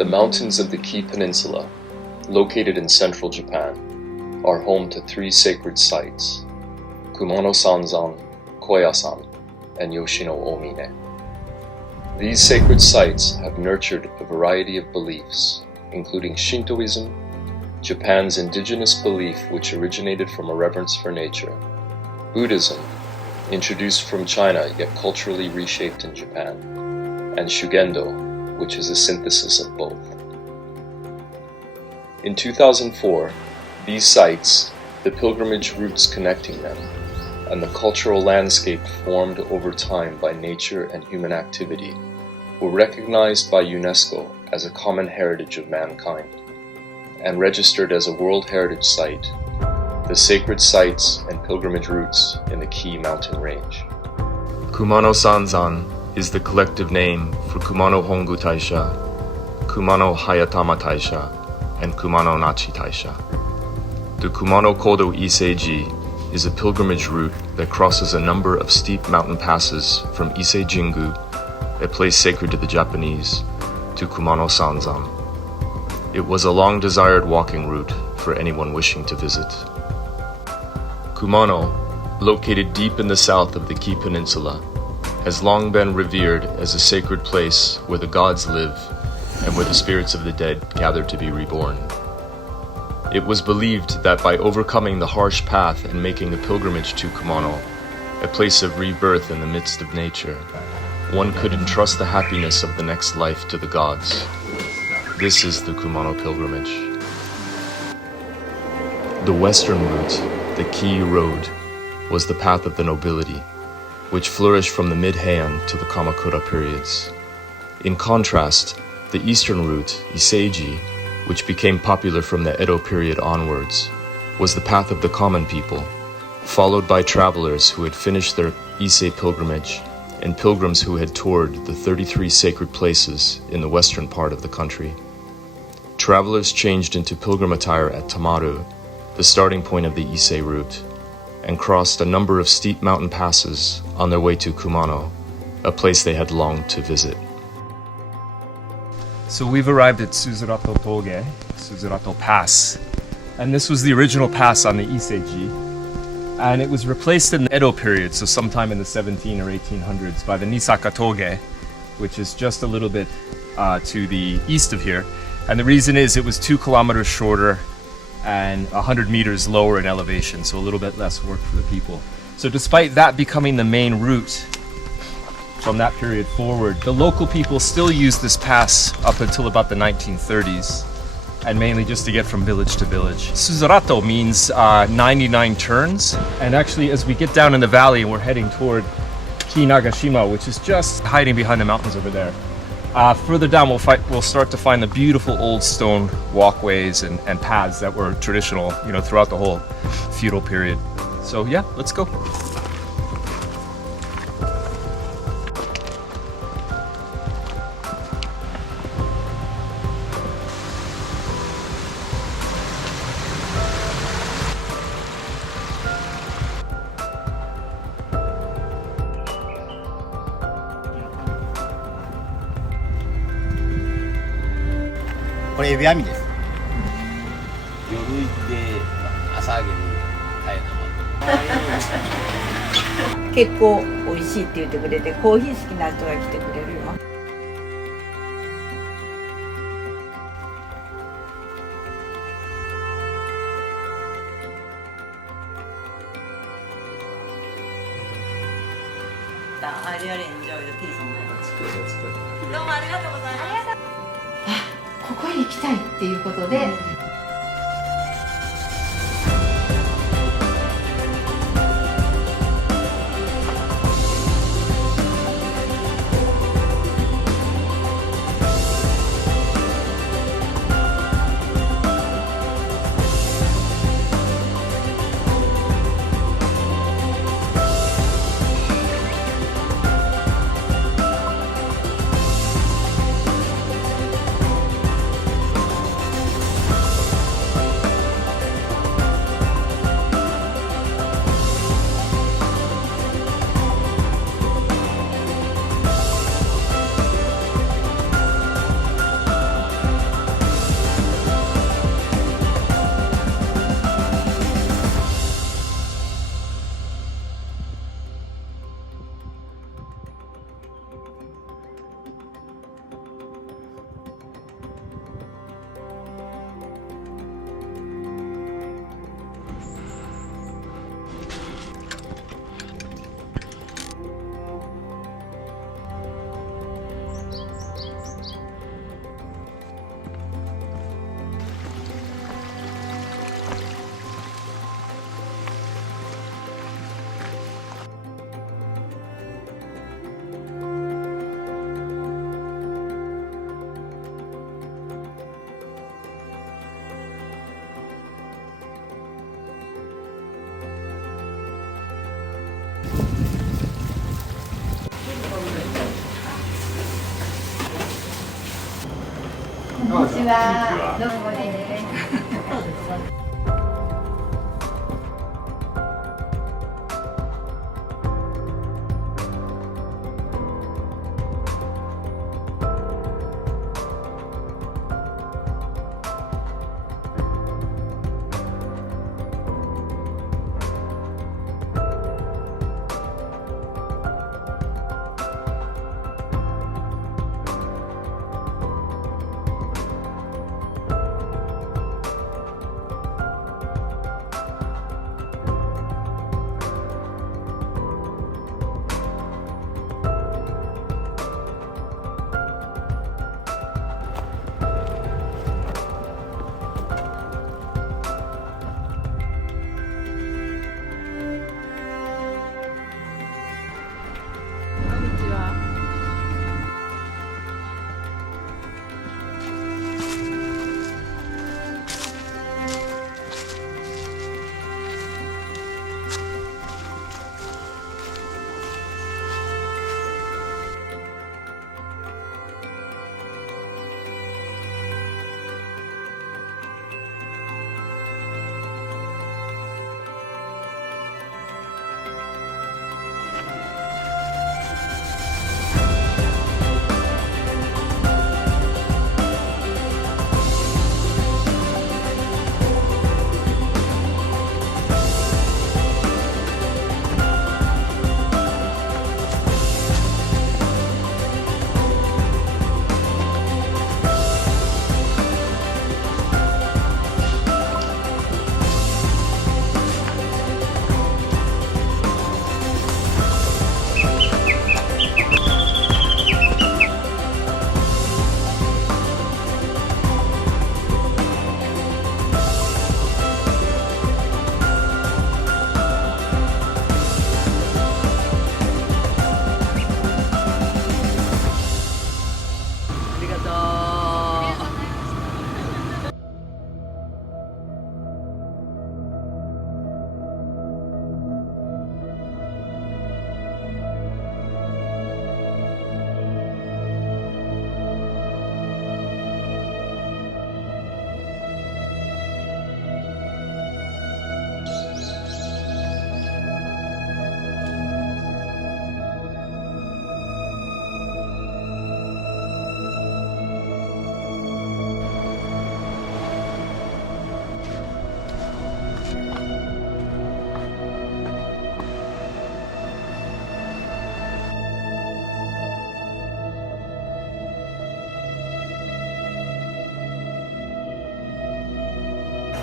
The mountains of the Ki Peninsula, located in central Japan, are home to three sacred sites: Kumano Sanzan, Koyasan, and Yoshino Omine. These sacred sites have nurtured a variety of beliefs, including Shintoism, Japan's indigenous belief which originated from a reverence for nature, Buddhism, introduced from China yet culturally reshaped in Japan, and Shugendo, which is a synthesis of both. In 2004, these sites, the pilgrimage routes connecting them, and the cultural landscape formed over time by nature and human activity were recognized by UNESCO as a common heritage of mankind, and registered as a World Heritage Site, the sacred sites and pilgrimage routes in the Ki mountain range. Kumano Sanzan is the collective name for Kumano Hongu Taisha, Kumano Hayatama Taisha, and Kumano Nachi Taisha. The Kumano KODO ISEJI is a pilgrimage route that crosses a number of steep mountain passes from Ise Jingu, a place sacred to the Japanese, to Kumano Sanzan. It was a long-desired walking route for anyone wishing to visit. Kumano, located deep in the south of the Ki Peninsula, has long been revered as a sacred place where the gods live and where the spirits of the dead gather to be reborn. It was believed that by overcoming the harsh path and making a pilgrimage to Kumano, a place of rebirth in the midst of nature, one could entrust the happiness of the next life to the gods. This is the Kumano pilgrimage. The western route, the Ki Road, was the path of the nobility, which flourished from the mid-Heian to the Kamakura periods. In contrast, the eastern route, ISEJI, which became popular from the Edo period onwards, was the path of the common people, followed by travelers who had finished their Ise pilgrimage and pilgrims who had toured the 33 sacred places in the western part of the country. Travelers changed into pilgrim attire at Tamaru, the starting point of the Ise route, and crossed a number of steep mountain passes on their way to Kumano, a place they had longed to visit. So we've arrived at Suzurato Toge, Suzurato Pass, and this was the original pass on the Iseji, and it was replaced in the Edo period, so sometime in the 17 or 1800s, by the Nisaka Toge, which is just a little bit to the east of here. And the reason is it was 2 kilometers shorter and 100 meters lower in elevation, so a little bit less work for the people. So despite that becoming the main route from that period forward, the local people still used this pass up until about the 1930s, and mainly just to get from village to village. Suzurato means 99 turns, and actually as we get down in the valley and we're heading toward Ki Nagashima, which is just hiding behind the mountains over there, further down we'll start to find the beautiful old stone walkways and paths that were traditional, throughout the whole feudal period. So yeah, let's go.結構美味しいって言ってくれて、コーヒー好きな人が来てくれるよ。I really enjoyed the tea so much. どうもありがとうございます。ここに行きたいっていうことで。こんにちは。どうもね。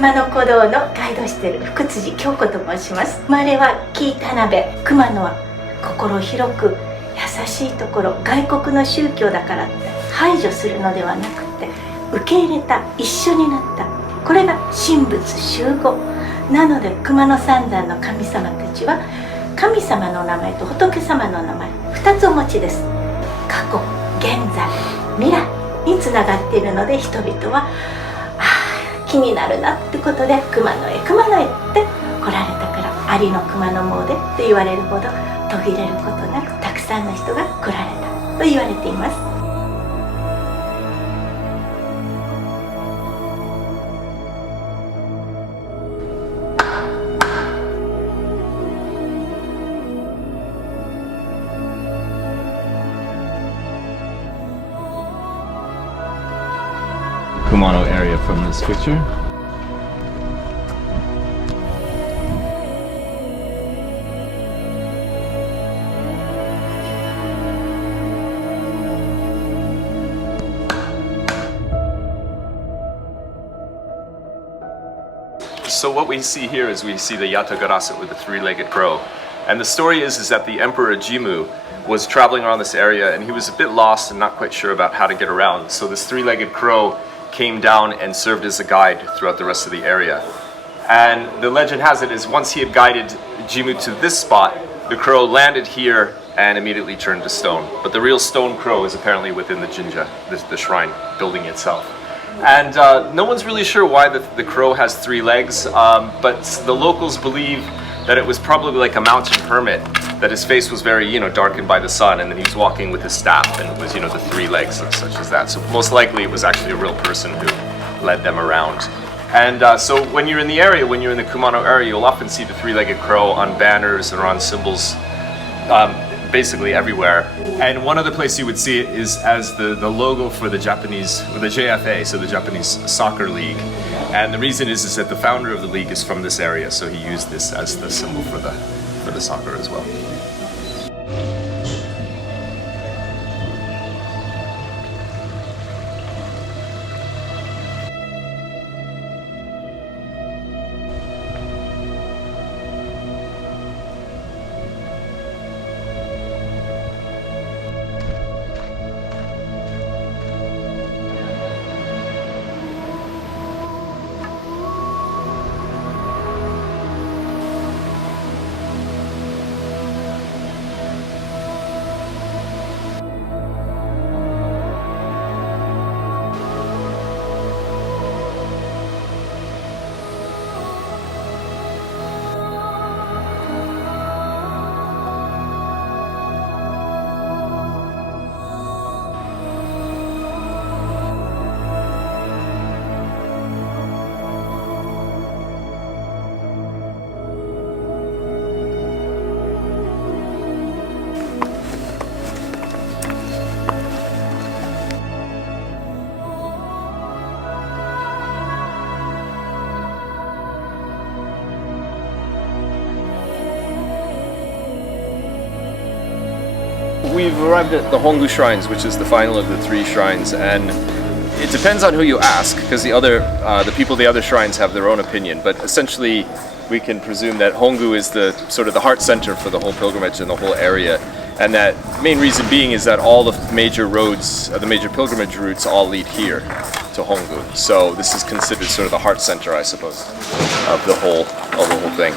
熊野古道のガイドをしている福辻京子と申します。生まれは紀伊田辺。熊野は心広く優しいところ、外国の宗教だからって排除するのではなくて受け入れた、一緒になった、これが神仏集合なので、熊野三山の神様たちは神様の名前と仏様の名前2つお持ちです。過去、現在、未来につながっているので、人々は気になるなってことで熊野へって来られたから、ありの熊野詣と言われるほど途切れることなくたくさんの人が来られたと言われています。KUMANO area from this picture. So what we see here is we see the Yatagarasa, with the three-legged crow. And the story is that the Emperor Jimmu was traveling around this area and he was a bit lost and not quite sure about how to get around. So this three-legged crow came down and served as a guide throughout the rest of the area. And the legend has it is once he had guided Jimmu to this spot, the crow landed here and immediately turned to stone. But the real stone crow is apparently within the jinja, the shrine building itself. And no one's really sure why the crow has 3 legs, but the locals believe that it was probably like a mountain hermit that his face was very, darkened by the sun, and then he was walking with his staff, and it was, the three legs such as that. So most likely it was actually a real person who led them around. And so when you're in the area, when you're in the Kumano area, you'll often see the three-legged crow on banners or on symbols, basically everywhere. And one other place you would see it is as the logo for the Japanese, or the JFA, so the Japanese Soccer League. And the reason is that the founder of the league is from this area, so he used this as the symbol for the soccer as well. We've arrived at the Hongu shrines, which is the final of the 3 shrines, and it depends on who you ask, because the people at the other shrines have their own opinion. But essentially, we can presume that Hongu is the sort of the heart center for the whole pilgrimage and the whole area, and that main reason being is that all the major roads, the major pilgrimage routes, all lead here to Hongu. So this is considered sort of the heart center, I suppose, of the whole thing.